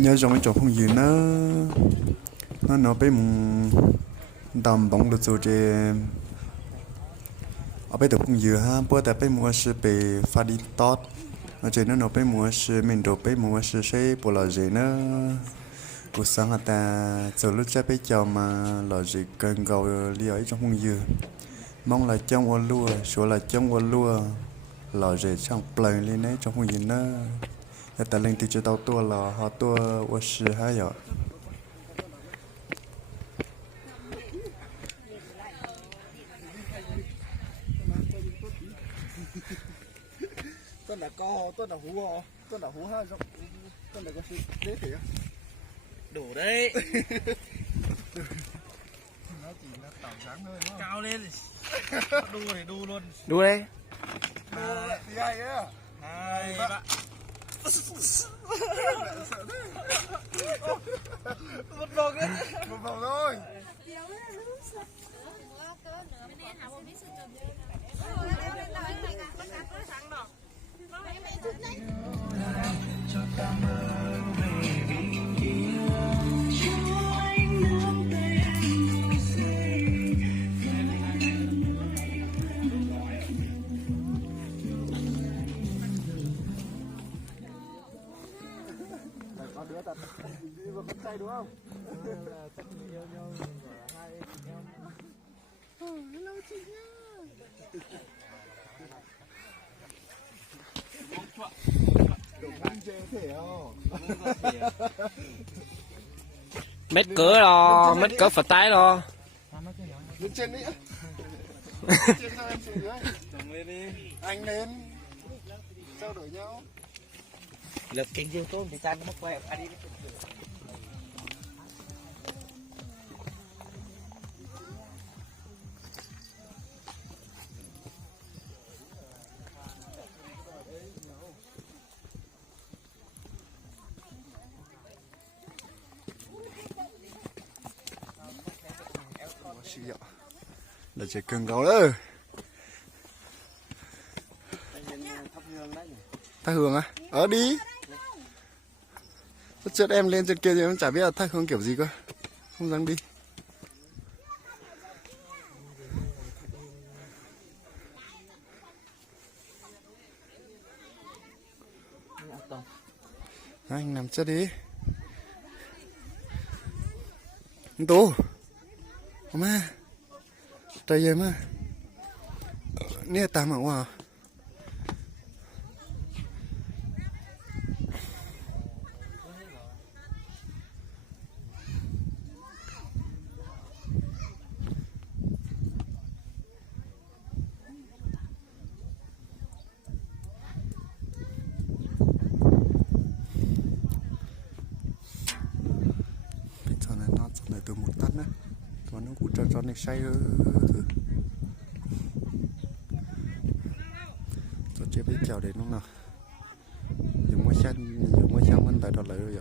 nhớ trong cái chỗ không gì nó bé mùng đầm bóng được rồi chứ ở bây giờ không gì ha bữa tại bé mua sẽ bị pha đi tốt ở trên nó bé mua sẽ mình đồ bé mua sẽ bộ là gì nó cuộc sống ta giờ lúc chắc bé chào mà là gì cần cầu đi ở trong không gì mong là trong ô lúa số là trong ô lúa là gì trong plei lên đấy trong không gì nó ta lên thì cho tao tua là họ tua ô sư hay vậy tôi là co tôi là hú ha giống tôi là có sự thế thì đủ đấy. nó chỉ là tảng sáng thôi đúng không? Cao lên đu thì đu luôn. Đu đây. Thì hay á. Hai ba. Một vòng ấy. Một vòng thôi. Có đứa ta đi vào tay đúng không? Là chắc yêu nhau của hai em. Hello chị nhá. Mét cỡ rồi, mét cỡ phật tay rồi. Lên trên đi. Trên sao em xuống dưới. Lên đi. Anh lên. Trao đổi nhau. Lập kênh YouTube để chan mất quay đi. là chỉ cần gấu đó thác hương á ở đi trước em lên trên kia thì em chả biết là thác hương kiểu gì cơ không dám đi anh nằm chết đi anh Tú mà trời ơi mà nè ta mà wow này từ một tắt nữa còn nó cũng cho này say cho chế biết chào đến lúc nào dùng máy xanh mình tại đó lại rồi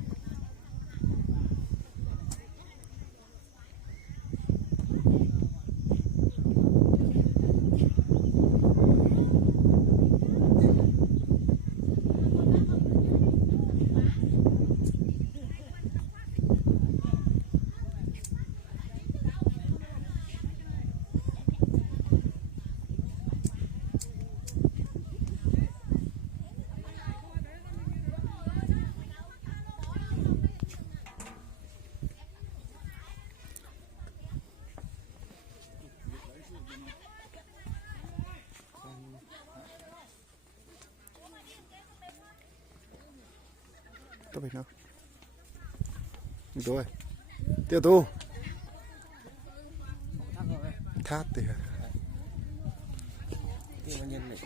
có phải không rồi tiêu tu thát thì nhân này.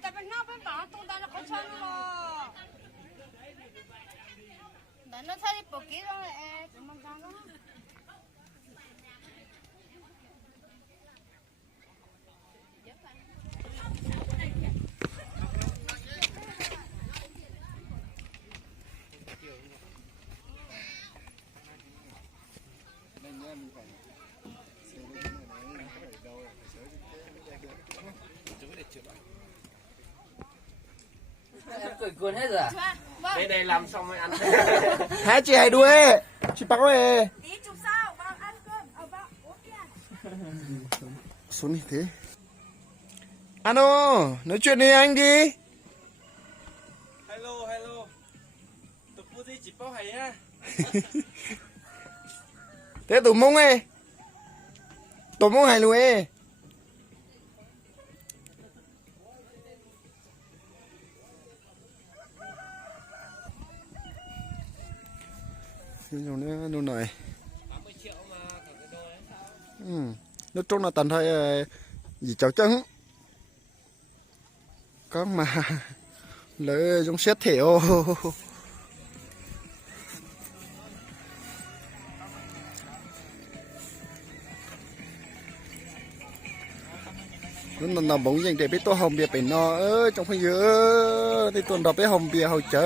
แต่เป็นนอกเป็นหมาตรงนั้นเขาชอบหรอแต่นั่นใช่ปกติเลยจะมันจังก็ Em cười cuốn hết rồi à? Đây đây làm xong mới ăn. Hả chị hãy đuôi chị bắt ơi tí chục sao bao ăn cơm ở bao ốp kia xuống đi thế alo nói chuyện đi anh đi Hello hello. Tụi cô đi chỉ bao hay ha. thế tụi mông ê tụi mông hay luôn ê rồi nữa đâu này 30 triệu mà cả cái đôi ấy. nói chung là tận thôi gì cháu chân có mà lấy trong xét thiểu nó nằm bóng dành để biết tôi hồng bia phải no ơi trong phải nhớ thì tuần đọc biết hồng bia hồi chớ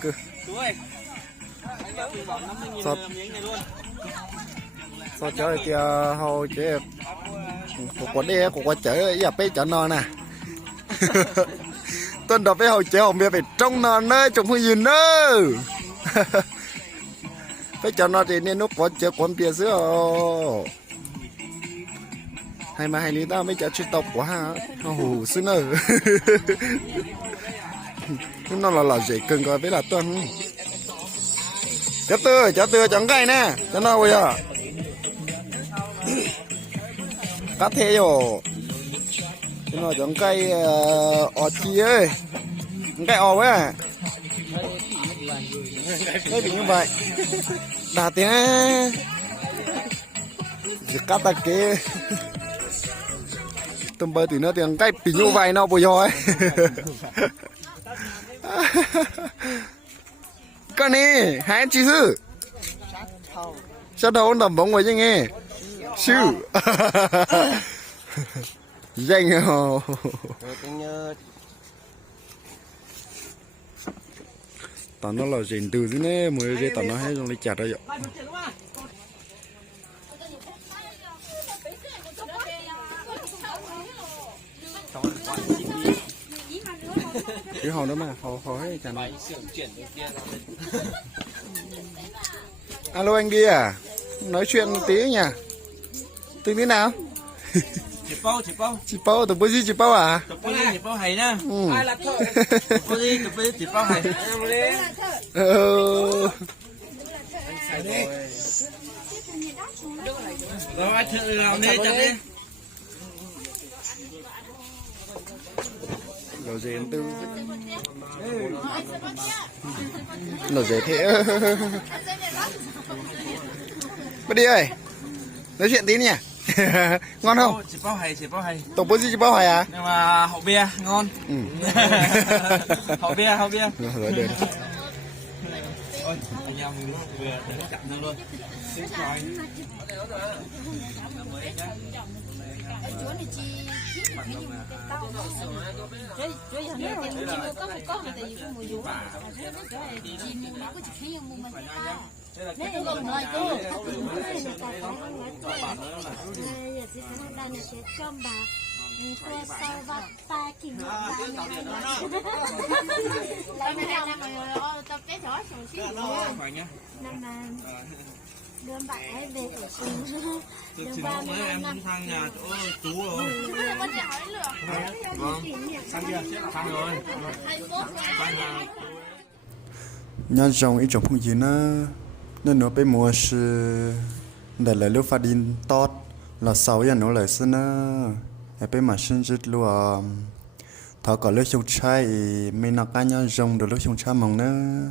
cứ Chú ơi. Anh bảo mình bỏ 50.000 miếng này luôn. sao chớ thì hồi chứ của đây của chớ giờ bé chớ no nè tuần đọc biết hồi chớ hồng bia phải trong no nơi trong phải nhìn nữa phải chớ no thì nên nó có chớ quán bia xưa hay mà hay lý ta mới chả chuyên tộc quá ha nó hù xứ nơ nó là dễ cần coi với là tuần chả tư chẳng cái nè cho nó bây giờ cắt thế rồi cho nó chẳng cái ọt chi ơi cái ọ ấy à cái bị như vậy đà tiếng cắt ta kia tôm bơi thì nó tiếng cái bị như vậy nó bồi hồi cái này hai chị sư sao đâu nằm bóng vậy chứ nghe sư danh hò tao nó là gì từ dưới này mới đây tao nó hay trong lấy chặt ra vậy cái hò đó mà hò hết chả này alo anh đi à nói chuyện tí nhỉ tí thế nào Chỉ bao. tụi bữa gì chỉ bao à Tụi cô đi chỉ bao hay nha. Ai là thợ? Tụi cô đi chỉ bao hay. Em đi. Rồi ai thợ làm đi chặt đi. Nó dễ tư nó dễ thế bắt đi ơi nói chuyện tí nhỉ ngon không Chỉ bao hay. tổng bố gì chỉ bao hoài à Nhưng mà hậu bia ngon. Hậu bia. rồi được Ôi, anh em mình vừa để nó chặn ra luôn. Xíu rồi. chúa này chi chúa giờ nếu mà chỉ mua có mà tại vì không mua dù chỉ mua nó có chỉ khi mua mình nếu như còn nói cô cô sao vắt ta kìm lại mình làm mà tập cái gió sổ xí Phải nhá. năm mà đưa bạn ấy về ở cùng Từ đó mới em sang nhà chỗ chú rồi. Vâng. Sang chưa? Sang rồi. nhà dòng ít trong phong gì nên nó bị mua sự để lại lúc phát điện tốt là sáu giờ nó lại xin hay bị mà sinh rất luôn thọ có lúc chung trái mình nó cá nhau dòng được lúc chung trái mong nữa